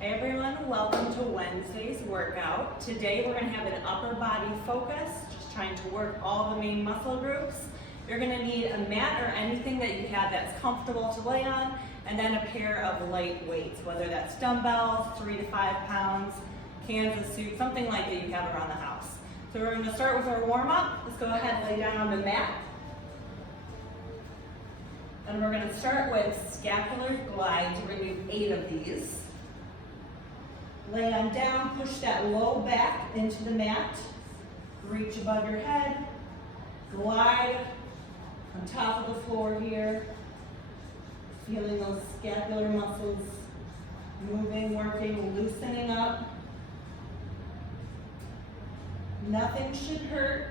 Hey everyone, welcome to Wednesday's workout. Today we're going to have an upper body focus, just trying to work all the main muscle groups. You're going to need a mat or anything that you have that's comfortable to lay on, and then a pair of light weights, whether that's dumbbells, 3 to 5 pounds, Kansas suit, something like that you have around the house. So we're going to start with our warm-up. Let's go ahead and lay down on the mat. And we're going to start with scapular glides. We're going to do 8 of these. Lay on down, push that low back into the mat. Reach above your head. Glide on top of the floor here. Feeling those scapular muscles moving, working, loosening up. Nothing should hurt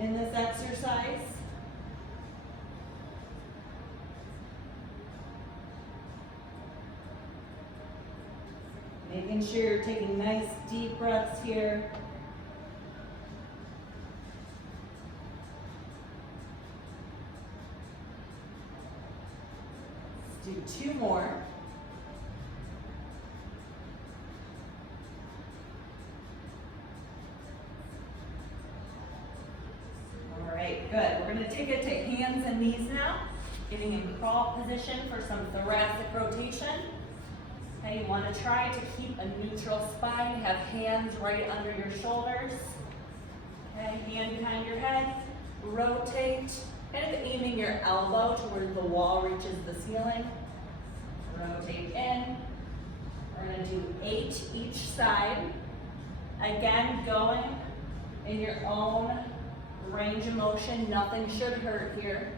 in this exercise. Making sure you're taking nice deep breaths here. Let's do 2 more. All right, good. We're going to take it to hands and knees now, getting in crawl position for some thoracic rotation. Okay, you want to try to keep a neutral spine, have hands right under your shoulders. Okay, hand behind your head, rotate, kind of aiming your elbow to where the wall reaches the ceiling. Rotate in. We're going to do 8 each side. Again, going in your own range of motion. Nothing should hurt here.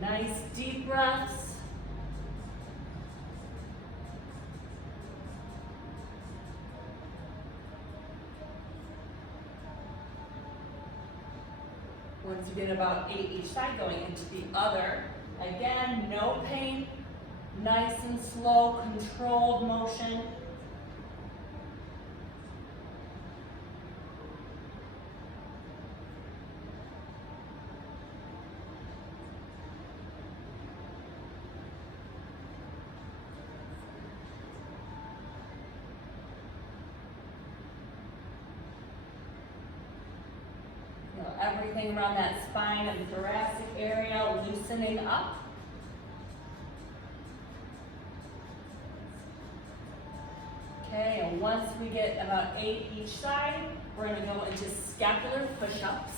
Nice deep breaths. Once you get about 8 each side, going into the other. Again, no pain. Nice and slow, controlled motion. Everything around that spine and thoracic area loosening up. Okay, and once we get about 8 each side, we're going to go into scapular push-ups.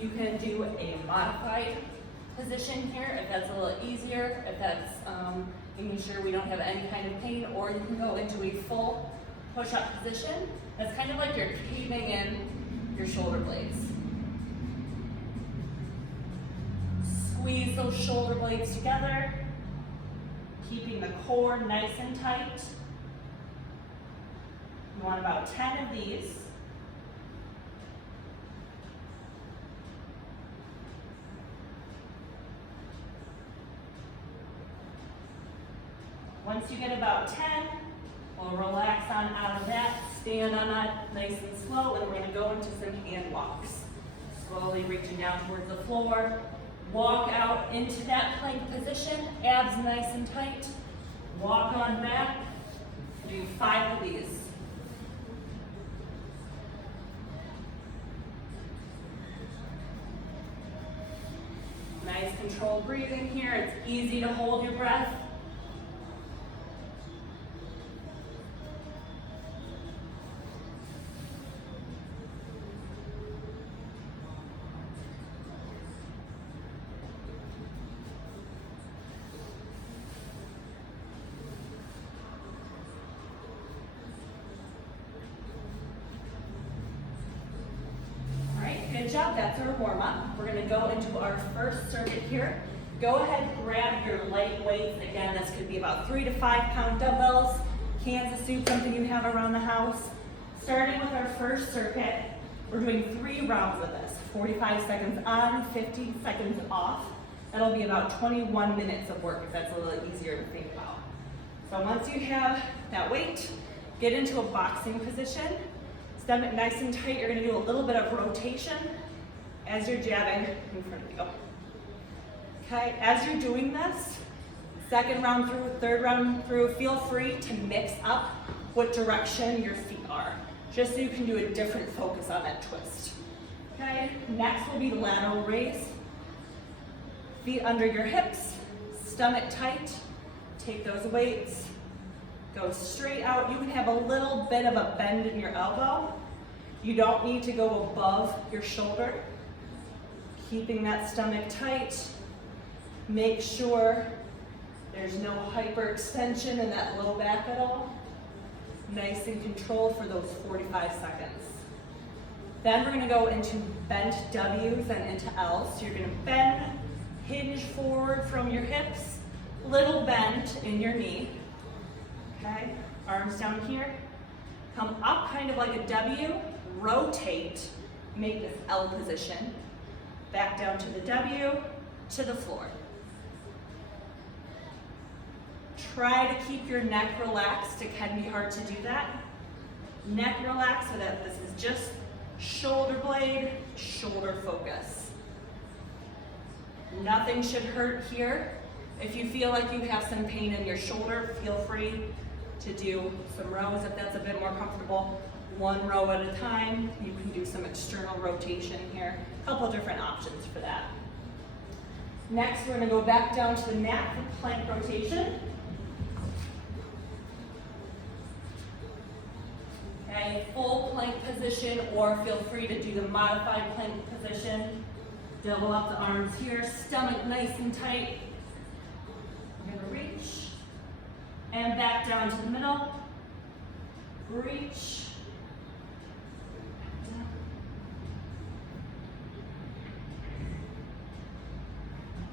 You can do a modified position here if that's a little easier, if that's making sure we don't have any kind of pain, or you can go into a full push-up position. That's kind of like you're caving in your shoulder blades. Squeeze those shoulder blades together, keeping the core nice and tight. You want about 10 of these. Once you get about 10, we'll relax on out of that, stand on that nice and slow, and we're going to go into some hand walks. Slowly reaching down towards the floor. Walk out into that plank position, abs nice and tight. Walk on back. Do 5 of these. Nice controlled breathing here. It's easy to hold your breath. Good job, that's our warm-up. We're going to go into our first circuit here. Go ahead, grab your light weights. Again, this could be about 3 to 5 pound dumbbells, Kansas suit, something you have around the house. Starting with our first circuit, we're doing 3 rounds of this. 45 seconds on, 50 seconds off. That'll be about 21 minutes of work if that's a little easier to think about. So once you have that weight, get into a boxing position. Stomach nice and tight. You're gonna do a little bit of rotation as you're jabbing in front of you. Okay, as you're doing this, second round through, third round through, feel free to mix up what direction your feet are, just so you can do a different focus on that twist. Okay, next will be the lateral raise. Feet under your hips, stomach tight, take those weights, go straight out. You can have a little bit of a bend in your elbow. You don't need to go above your shoulder. Keeping that stomach tight. Make sure there's no hyperextension in that low back at all. Nice and controlled for those 45 seconds. Then we're gonna go into bent W's and into L's. So you're gonna bend, hinge forward from your hips, little bend in your knee. Okay, arms down here. Come up kind of like a W, rotate, make this L position. Back down to the W, to the floor. Try to keep your neck relaxed. It can be hard to do that. Neck relaxed so that this is just shoulder blade, shoulder focus. Nothing should hurt here. If you feel like you have some pain in your shoulder, feel free to do some rows if that's a bit more comfortable. One row at a time. You can do some external rotation here. A couple different options for that. Next, we're gonna go back down to the mat for plank rotation. Okay, full plank position, or feel free to do the modified plank position. Double up the arms here, stomach nice and tight. We're gonna reach, and back down to the middle. Reach.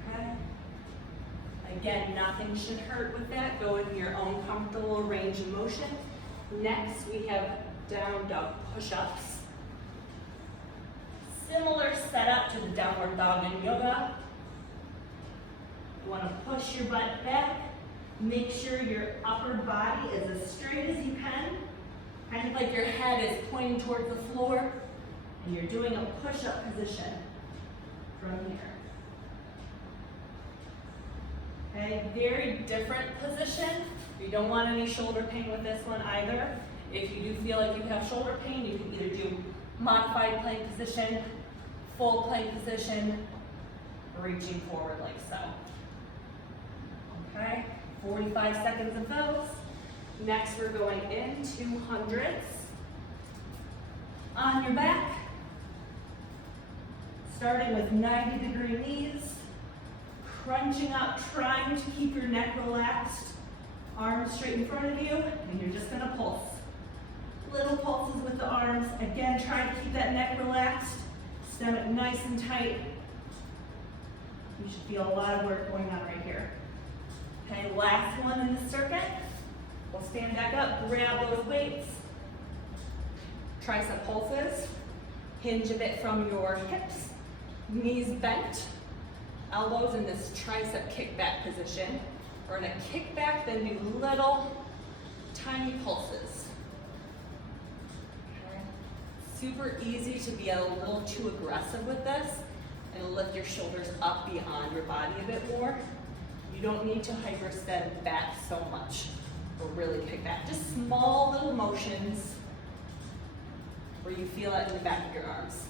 Okay. Again, nothing should hurt with that. Go in your own comfortable range of motion. Next, we have down dog push-ups. Similar setup to the downward dog in yoga. You want to push your butt back. Make sure your upper body is as straight as you can. Kind of like your head is pointing towards the floor. And you're doing a push-up position from here. Okay, very different position. You don't want any shoulder pain with this one either. If you do feel like you have shoulder pain, you can either do modified plank position, full plank position, reaching forward like so. Okay, 45 seconds of those. Next, we're going into hundreds. On your back, starting with 90-degree knees, crunching up, trying to keep your neck relaxed. Arms straight in front of you, and you're just gonna pulse. Little pulses with the arms. Again, try to keep that neck relaxed. Stomach nice and tight. You should feel a lot of work going on right here. Okay, last one in the circuit. We'll stand back up, grab those weights. Tricep pulses. Hinge a bit from your hips. Knees bent. Elbows in this tricep kickback position. We're gonna kick back, then do little tiny pulses. Okay. Super easy to be a little too aggressive with this and lift your shoulders up beyond your body a bit more. You don't need to hyperextend back so much or really kick back. Just small little motions where you feel it in the back of your arms.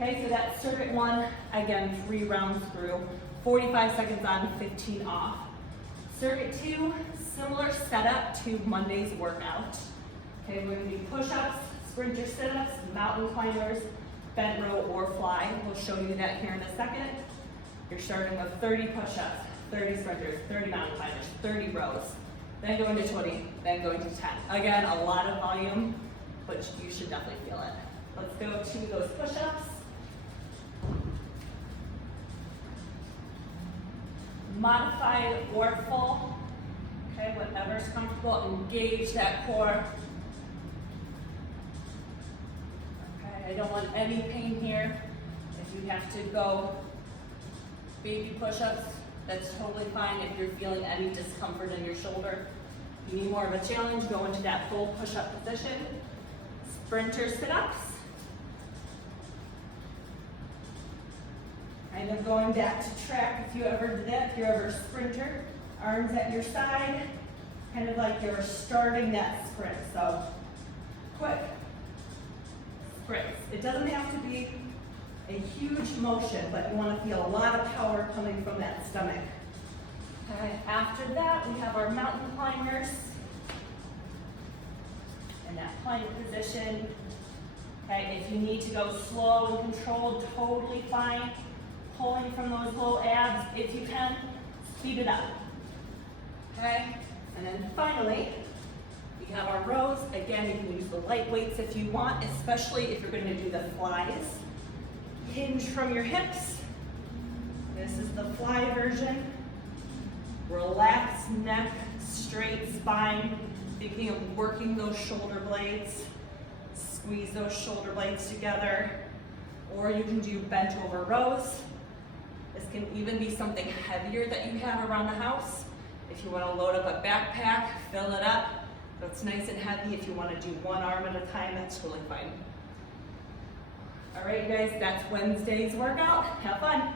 Okay, so that's circuit one, again, 3 rounds through, 45 seconds on, 15 off. Circuit two, similar setup to Monday's workout. Okay, we're gonna do push-ups, sprinter sit-ups, mountain climbers, bent row or fly. We'll show you that here in a second. You're starting with 30 push-ups, 30 sprinters, 30 mountain climbers, 30 rows. Then going to 20, then going to 10. Again, a lot of volume, but you should definitely feel it. Let's go to those push-ups. Modified or full, okay, whatever's comfortable. Engage that core. Okay, I don't want any pain here. If you have to go baby push-ups, that's totally fine. If you're feeling any discomfort in your shoulder, you need more of a challenge, go into that full push-up position. sprinter sit-ups. Kind of going back to track if you ever did that, if you're ever a sprinter. Arms at your side, kind of like you're starting that sprint. So quick sprints. It doesn't have to be a huge motion, but you want to feel a lot of power coming from that stomach. Okay, after that, we have our mountain climbers. In that plank position. Okay, if you need to go slow and controlled, totally fine. Pulling from those low abs, if you can, speed it up. Okay, and then finally, we have our rows. Again, you can use the light weights if you want, especially if you're going to do the flies. Hinge from your hips. This is the fly version. Relaxed neck, straight spine. Thinking of working those shoulder blades. Squeeze those shoulder blades together. Or you can do bent over rows. This can even be something heavier that you have around the house. If you want to load up a backpack, fill it up. So it's nice and heavy. If you want to do one arm at a time, that's totally fine. All right, guys, that's Wednesday's workout. Have fun.